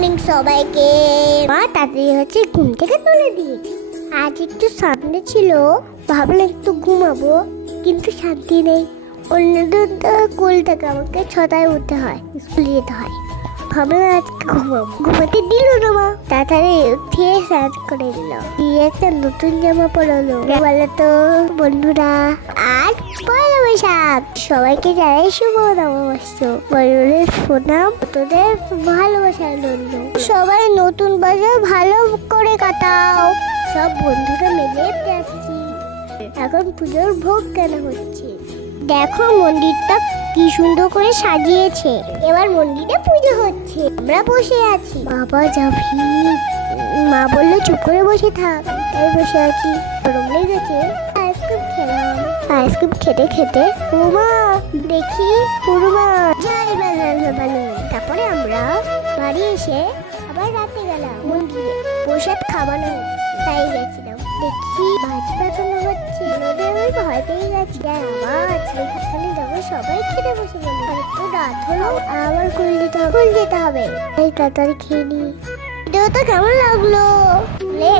Morning সবাইকে। মা, তাড়াতাড়ি হচ্ছে ঘুম থেকে তুলে দিয়েছি আজ একটু সামনে ছিল, ভাবলাম একটু ঘুমাবো, কিন্তু শান্তি নেই। অন্যদের স্কুল থেকে আমাকে ছটায় উঠতে হয়, স্কুল যেতে হয়। ভাবলাম আজকে ঘুমাবো। ঘুমাতে দিল না মা। তাড়াতাড়ি উঠিয়ে স্নান করে দিল দিয়ে একটা নতুন জামা পরলো। বলে তো, বন্ধুরা, আজ পয়লা বৈশাখ। সবাইকে জানাই শুভ নববর্ষ। বড়দের প্রণাম তোদের ভালোবাসার জন্য সবাই নতুন বছর ভালো করে কাটাও। সব বন্ধুরা মিলে যাচ্ছি। এখন পুজোর ভোগ কেন হচ্ছে। দেখো মন্দিরটা কি সুন্দর করে সাজিয়েছে। এবার মন্দিরে পুজো হচ্ছে। আমরা বসে আছি। বাবা যাবি? মা বলল, চুপ করে বসে থাক। তাই বসে আছি। গরম লেগেছে। আইসক্রিম খেলাম আইসক্রিম খেতে খেতে উমা, দেখি উমা যাই বানানো বানানো তারপরে আমরা বাড়ি এসে আবার রাতে গেলাম। মন্দিরে প্রসাদ খাওয়ানো। তাই গেছিলাম। দেখি মাছ পাকানো হচ্ছে নদী আমি ভয় পেয়ে আর আছে ওখানে যাব সবাই খেতে বসে বলি একটু রাত হলো, আবার কুল দিতে হবে। কুল যেতে হবে। তাড়াতাড়ি খেয়ে নি। ভিডিওটা কেমন লাগল? দাও